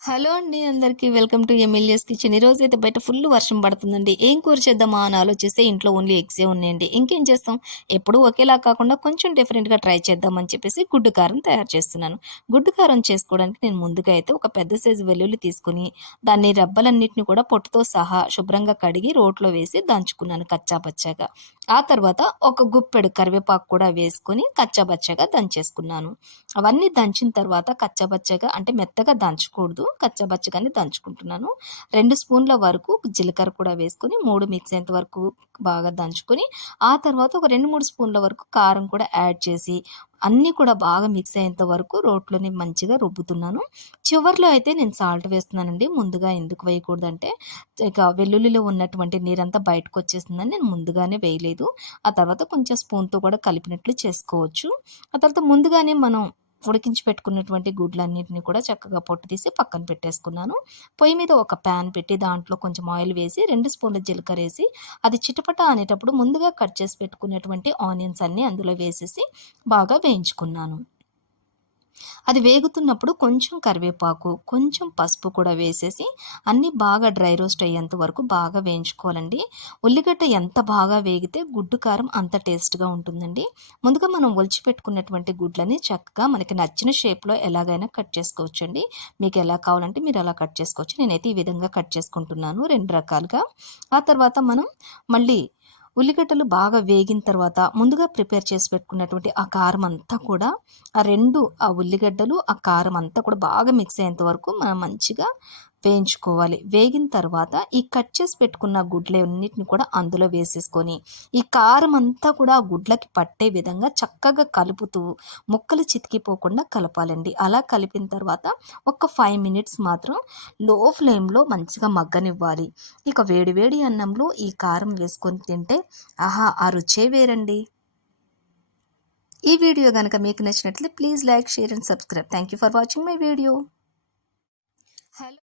Hello అండి అందరికీ welcome to MLAs kitchen. ఈరోజు అయితే బయట ఫుల్ వర్షం పడుతుందండి. ఏం కూర చేద్దామా అని ఆలోచిస్తే ఇంట్లో ఓన్లీ ఎగ్సే ఉన్నాయండి. ఇంకేం చేస్తాం? ఎప్పుడూ ఒకేలా కాకుండా కొంచెం డిఫరెంట్గా ట్రై చేద్దామని చెప్పేసి గుడ్డు కారం తయారు చేస్తున్నాను. గుడ్డు కారం చేసుకోవడానికి నేను ముందుగా అయితే ఒక పెద్ద సైజు వెల్లుల్లి తీసుకుని దాన్ని రబ్బలన్నింటిని కూడా పొట్టుతో సహా శుభ్రంగా కడిగి రోట్లో వేసి దంచుకున్నాను కచ్చాపచ్చాగా. ఆ తర్వాత ఒక గుప్పెడు కరివేపాకు కూడా వేసుకొని కచ్చాబచ్చాగా దంచేసుకున్నాను. అవన్నీ దంచిన తర్వాత కచ్చాబచ్చాగా అంటే మెత్తగా దంచకూడదు. కచ్చబచ్చగానే దంచుకుంటున్నాను. రెండు స్పూన్ల వరకు జీలకర్ర కూడా వేసుకొని మూడు మిక్స్ అయ్యేంత వరకు బాగా దంచుకొని ఆ తర్వాత ఒక రెండు మూడు స్పూన్ల వరకు కారం కూడా యాడ్ చేసి అన్నీ కూడా బాగా మిక్స్ అయ్యేంత వరకు రోట్లోనే మంచిగా రుబ్బుతున్నాను. చివరిలో అయితే నేను సాల్ట్ వేస్తున్నానండి. ముందుగా ఎందుకు వేయకూడదంటే ఇక వెల్లుల్లిలో ఉన్నటువంటి నీరంతా బయటకు వచ్చేసిందని నేను ముందుగానే వేయలేదు. ఆ తర్వాత కొంచెం స్పూన్తో కూడా కలిపినట్లు చేసుకోవచ్చు. ఆ తర్వాత ముందుగానే మనం ఉడికించి పెట్టుకున్నటువంటి గుడ్లన్నింటినీ కూడా చక్కగా పొట్టు తీసి పక్కన పెట్టేసుకున్నాను. పొయ్యి మీద ఒక ప్యాన్ పెట్టి దాంట్లో కొంచెం ఆయిల్ వేసి రెండు స్పూన్ల జీలకర్ర వేసి అది చిటపట అనేటప్పుడు ముందుగా కట్ చేసి పెట్టుకున్నటువంటి ఆనియన్స్ అన్నీ అందులో వేసేసి బాగా వేయించుకున్నాను. అది వేగుతున్నప్పుడు కొంచెం కరివేపాకు కొంచెం పసుపు కూడా వేసేసి అన్నీ బాగా డ్రై రోస్ట్ అయ్యేంత వరకు బాగా వేయించుకోవాలండి. ఉల్లిగడ్డ ఎంత బాగా వేగితే గుడ్డు కారం అంత టేస్ట్గా ఉంటుందండి. ముందుగా మనం ఒలిచి పెట్టుకున్నటువంటి గుడ్లని చక్కగా మనకి నచ్చిన షేప్లో ఎలాగైనా కట్ చేసుకోవచ్చు అండి మీకు ఎలా కావాలంటే మీరు అలా కట్ చేసుకోవచ్చు. నేనైతే ఈ విధంగా కట్ చేసుకుంటున్నాను రెండు రకాలుగా. ఆ తర్వాత మనం మళ్ళీ ఉల్లిగడ్డలు బాగా వేగిన తర్వాత ముందుగా ప్రిపేర్ చేసి పెట్టుకున్నటువంటి ఆ కారం అంతా కూడా ఆ రెండు ఆ ఉల్లిగడ్డలు ఆ కారం అంతా కూడా బాగా మిక్స్ అయ్యేంత వరకు మనం మంచిగా వేయించుకోవాలి. వేగిన తర్వాత ఈ కట్ చేసి పెట్టుకున్న గుడ్లన్నిటిని కూడా అందులో వేసేసుకొని ఈ కారం అంతా కూడా ఆ గుడ్లకి పట్టే విధంగా చక్కగా కలుపుతూ ముక్కలు చితికిపోకుండా కలపాలండి. అలా కలిపిన తర్వాత ఒక ఫైవ్ మినిట్స్ మాత్రం లో ఫ్లేమ్లో మంచిగా మగ్గనివ్వాలి. ఇక వేడివేడి అన్నంలో ఈ కారం వేసుకొని తింటే ఆహా ఆ రుచే వేరండి. ఈ వీడియో కనుక మీకు నచ్చినట్లయితే please like share and subscribe. Thank you for watching my video. Hello